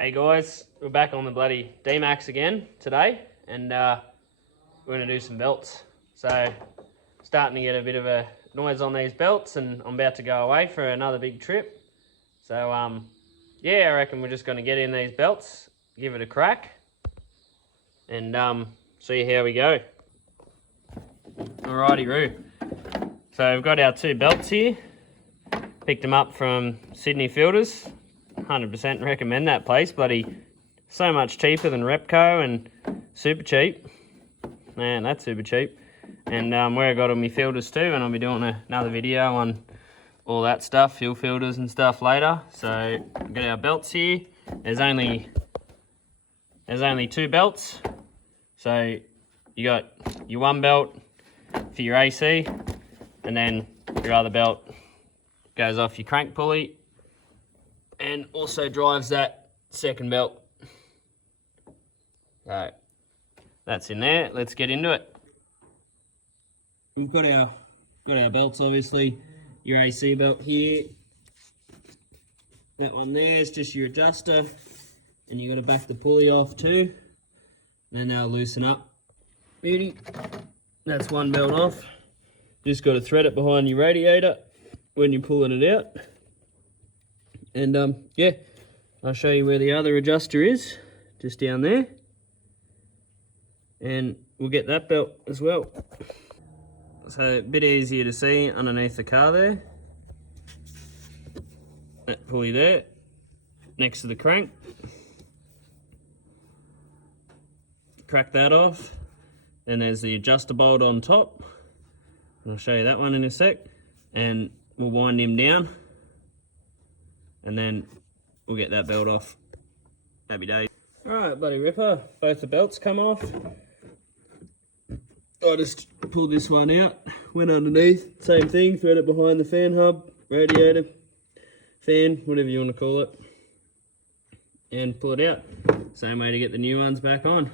Hey guys, we're back on the bloody Dmax again today, and we're going to do some belts. So, starting to get a bit of a noise on these belts, and I'm about to go away for another big trip. So, yeah, I reckon we're just going to get in these belts, give it a crack, and see how we go. Alrighty-roo. So, we've got our two belts here. Picked them up from Sydney Filters. 100% recommend that place. Bloody so much cheaper than Repco and super cheap. Man, that's super cheap. And where I got all my filters too, and I'll be doing another video on all that stuff, fuel filters and stuff later. So we've got our belts here. There's only two belts. So you got your one belt for your AC, and then your other belt goes off your crank pulley and also drives that second belt. So that's in there. Let's get into it. We've got our belts, obviously. Your AC belt here. That one there is just your adjuster, and you got to back the pulley off too. Then they'll loosen up. Beauty. That's one belt off. Just got to thread it behind your radiator when you're pulling it out. And yeah, I'll show you where the other adjuster is, just down there. And we'll get that belt as well. So a bit easier to see underneath the car there. That pulley there, next to the crank. Crack that off. Then there's the adjuster bolt on top. I'll show you that one in a sec. And we'll wind him down. And then we'll get that belt off. Happy days. Alright, bloody ripper. Both the belts come off. I just pulled this one out, went underneath, same thing, thread it behind the fan hub, radiator, fan, whatever you want to call it, and pull it out. Same way to get the new ones back on.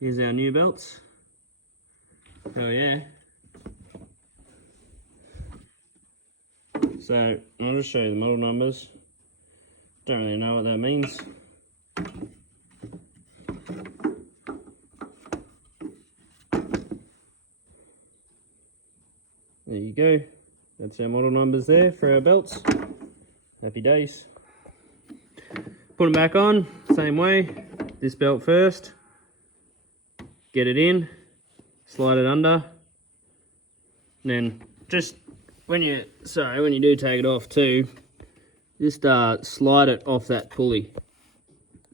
Here's our new belts. Oh yeah. So, I'll just show you the model numbers. Don't really know what that means. There you go. That's our model numbers there for our belts. Happy days. Put them back on, same way. This belt first. Get it in. Slide it under. And then just when you do take it off too, just slide it off that pulley.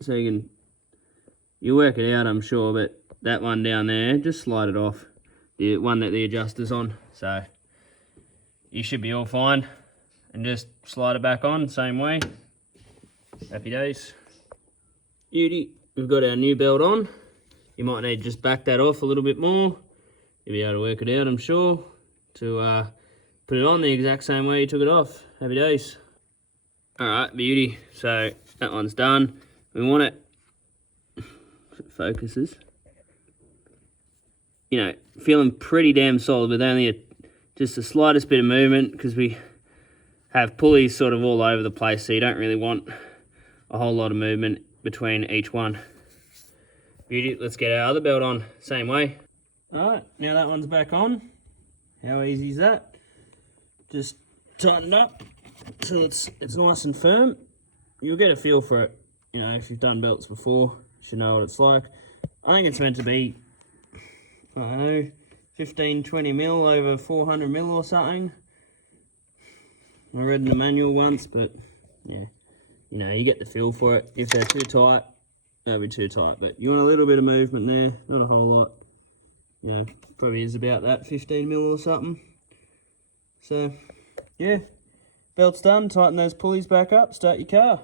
So you work it out, I'm sure, but that one down there, just slide it off. The one that the adjuster's on. So you should be all fine. And just slide it back on, same way. Happy days. Beauty. We've got our new belt on. You might need to just back that off a little bit more. You'll be able to work it out, I'm sure, to put it on the exact same way you took it off. Happy days. Alright, beauty. So that one's done. We want it, if it focuses, you know, feeling pretty damn solid with only just the slightest bit of movement, because we have pulleys sort of all over the place, so you don't really want a whole lot of movement between each one. Beauty. Let's get our other belt on, same way. Alright, now that one's back on. How easy is that? Just tighten it up till it's nice and firm. You'll get a feel for it. You know, if you've done belts before, you should know what it's like. I think it's meant to be, I don't know, 15-20 mil over 400 mil or something. I read in the manual once, but yeah, you know, you get the feel for it. If they're too tight, they'll be too tight. But you want a little bit of movement there, not a whole lot. You know, probably is about that, 15 mil or something. So, yeah, belt's done. Tighten those pulleys back up, start your car.